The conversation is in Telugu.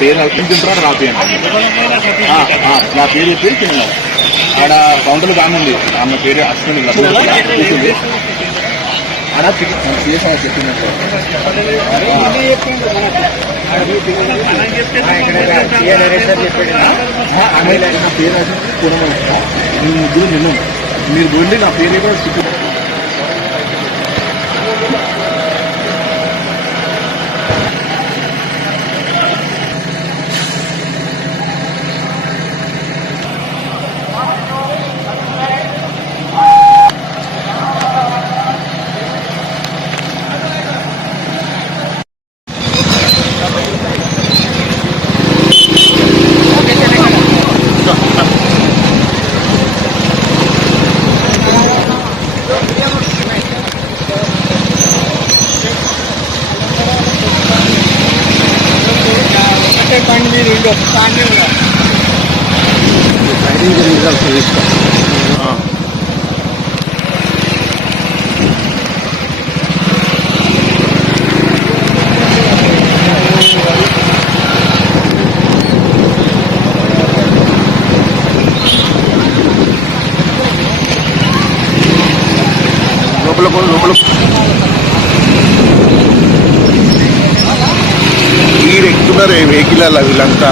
పేరు తింటారు రాపియండి. నా పేరు చెప్పి తిన్నాను. ఆడ కౌంటర్లు కానుంది. ఆమె పేరు అశ్విని కూర్చుంది. ఆడ సీఎస్ చెప్పిందంటే ఆమె నా పేరు అయితే పూర్ణ నేను ముగ్గురు నిన్ను మీరు వెళ్ళి నా పేరు కూడా చుట్టూ లోపల ఈ ఎక్కుతున్నారు వెహికల్ వీళ్ళంతా.